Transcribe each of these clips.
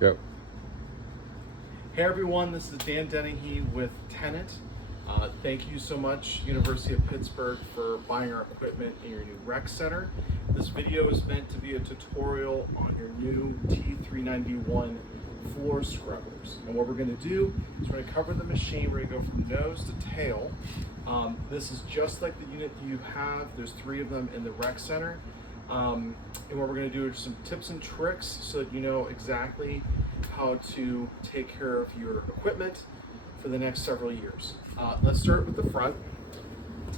Yep. Hey everyone, this is Dan Dennehy with Tennant. Thank you so much, University of Pittsburgh, for buying our equipment in your new rec center. This video is meant to be a tutorial on your new T391 floor scrubbers. And what we're going to do is we're going to cover the machine. We're going to go from nose to tail. This is just like the unit you have. There's 3 of them in the rec center. And what we're going to do is some tips and tricks so that you know exactly how to take care of your equipment for the next several years. Let's start with the front.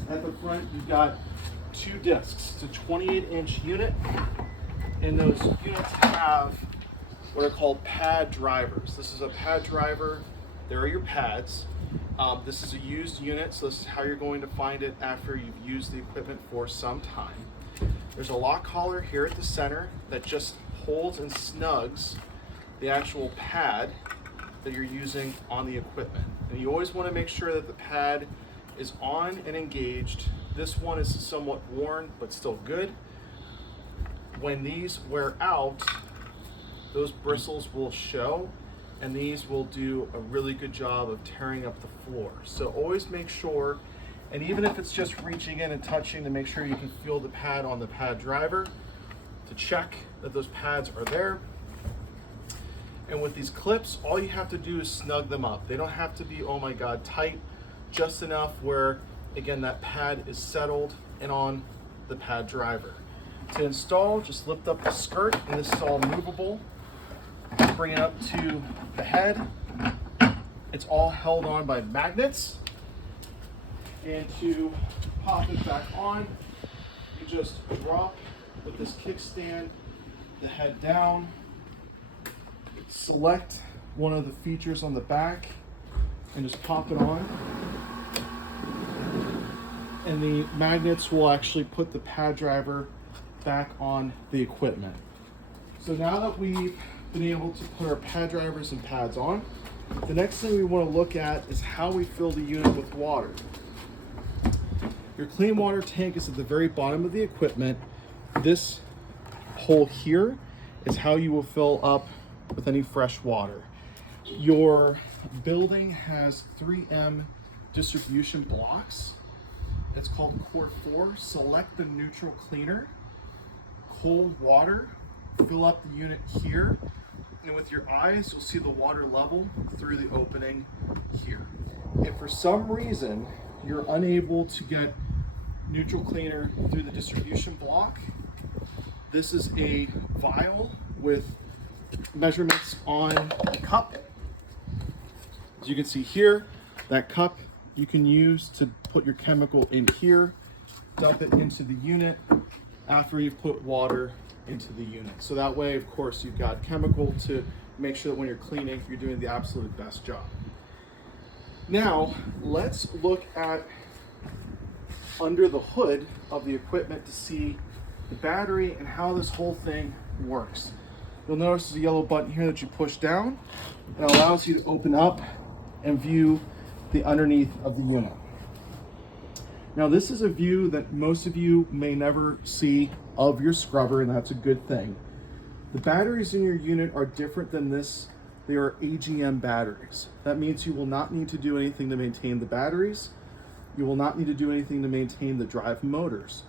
At the front, you've got 2 discs. It's a 28-inch unit, and those units have what are called pad drivers. This is a pad driver. There are your pads. This is a used unit, so this is how you're going to find it after you've used the equipment for some time. There's a lock collar here at the center that just holds and snugs the actual pad that you're using on the equipment. And you always want to make sure that the pad is on and engaged. This one is somewhat worn, but still good. When these wear out, those bristles will show, and these will do a really good job of tearing up the floor. So always make sure, and even if it's just reaching in and touching, to make sure you can feel the pad on the pad driver to check that those pads are there. And with these clips, all you have to do is snug them up. They don't have to be, oh my God, tight, just enough where, again, that pad is settled and on the pad driver. To install, just lift up the skirt, and this is all movable. Bring it up to the head. It's all held on by magnets. And to pop it back on, you just drop with this kickstand the head down. Select one of the features on the back and just pop it on. And the magnets will actually put the pad driver back on the equipment. So now that we've been able to put our pad drivers and pads on, the next thing we want to look at is how we fill the unit with water. Your clean water tank is at the very bottom of the equipment. This hole here is how you will fill up with any fresh water. Your building has 3M distribution blocks. It's called Core 4. Select the neutral cleaner, cold water, fill up the unit here, and with your eyes you'll see the water level through the opening here. If for some reason you're unable to get neutral cleaner through the distribution block, this is a vial with measurements on a cup. As you can see here, that cup you can use to put your chemical in here, dump it into the unit after you've put water into the unit. So that way, of course, you've got chemical to make sure that when you're cleaning, you're doing the absolute best job. Now, let's look at under the hood of the equipment to see the battery and how this whole thing works. You'll notice there's a yellow button here that you push down, and it allows you to open up and view the underneath of the unit. Now, this is a view that most of you may never see of your scrubber, and that's a good thing. The batteries in your unit are different than this. They are AGM batteries. That means you will not need to do anything to maintain the batteries. You will not need to do anything to maintain the drive motors.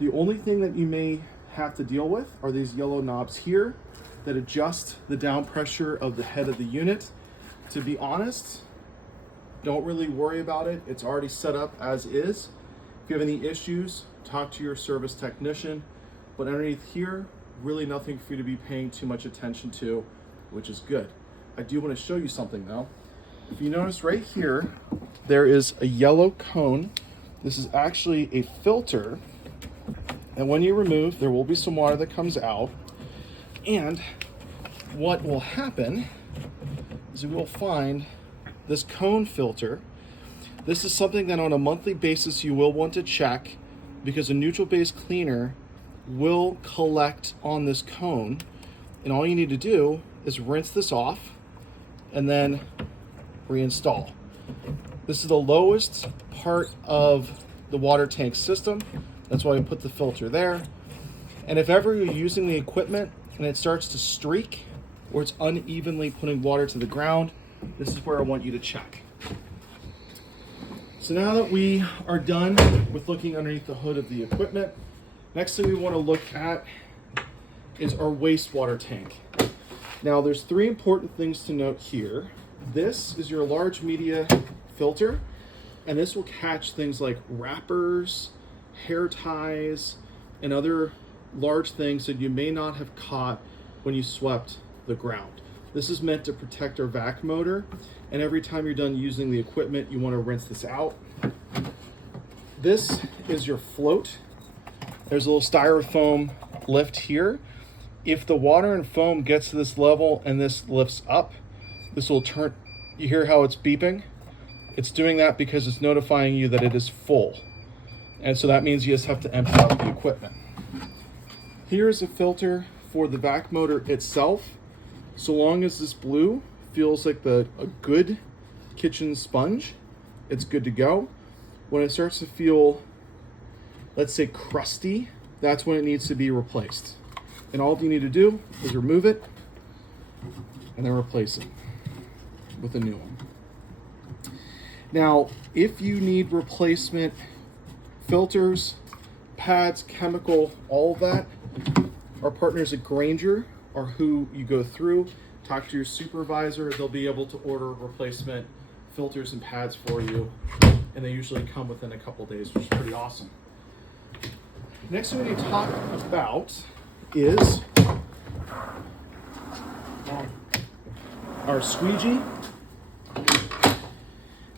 The only thing that you may have to deal with are these yellow knobs here that adjust the down pressure of the head of the unit. To be honest, don't really worry about it. It's already set up as is. If you have any issues, talk to your service technician. But underneath here, really nothing for you to be paying too much attention to, which is good. I do want to show you something though. If you notice right here, there is a yellow cone. This is actually a filter. And when you remove, there will be some water that comes out. And what will happen is you will find this cone filter. This is something that on a monthly basis you will want to check, because a neutral base cleaner will collect on this cone. And all you need to do is rinse this off and then reinstall. This is the lowest part of the water tank system. That's why we put the filter there. And if ever you're using the equipment and it starts to streak, or it's unevenly putting water to the ground, this is where I want you to check. So now that we are done with looking underneath the hood of the equipment, next thing we want to look at is our wastewater tank. Now there's three important things to note here. This is your large media filter, and this will catch things like wrappers, hair ties, and other large things that you may not have caught when you swept the ground. This is meant to protect our vac motor, and every time you're done using the equipment, you want to rinse this out. This is your float. There's a little styrofoam lift here. If the water and foam gets to this level and this lifts up, this will turn, you hear how it's beeping? It's doing that because it's notifying you that it is full. And so that means you just have to empty out the equipment. Here's a filter for the vac motor itself. So long as this blue feels like a good kitchen sponge, it's good to go. When it starts to feel, let's say, crusty, that's when it needs to be replaced. And all you need to do is remove it and then replace it with a new one. Now, if you need replacement filters, pads, chemical, all of that, our partners at Grainger are who you go through. Talk to your supervisor. They'll be able to order replacement filters and pads for you, and they usually come within a couple days, which is pretty awesome. Next thing we need to talk about is our squeegee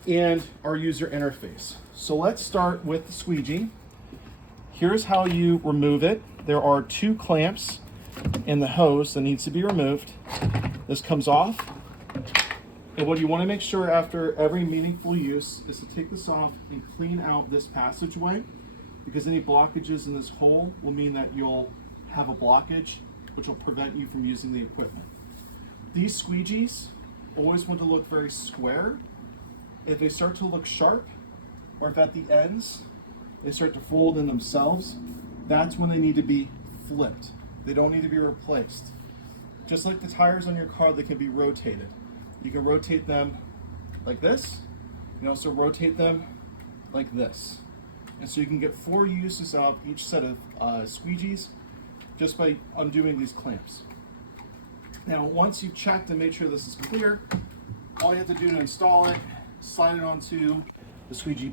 and our user interface. So let's start with the squeegee. Here's how you remove it. There are two clamps in the hose that needs to be removed. This comes off. And what you want to make sure after every meaningful use is to take this off and clean out this passageway, because any blockages in this hole will mean that you'll have a blockage, which will prevent you from using the equipment. These squeegees always want to look very square. If they start to look sharp, or if at the ends they start to fold in themselves, that's when they need to be flipped. They don't need to be replaced. Just like the tires on your car, they can be rotated. You can rotate them like this. You can also rotate them like this. And so you can get 4 uses out of each set of squeegees just by undoing these clamps. Now, once you've checked and made sure this is clear, all you have to do to install it, slide it onto the squeegee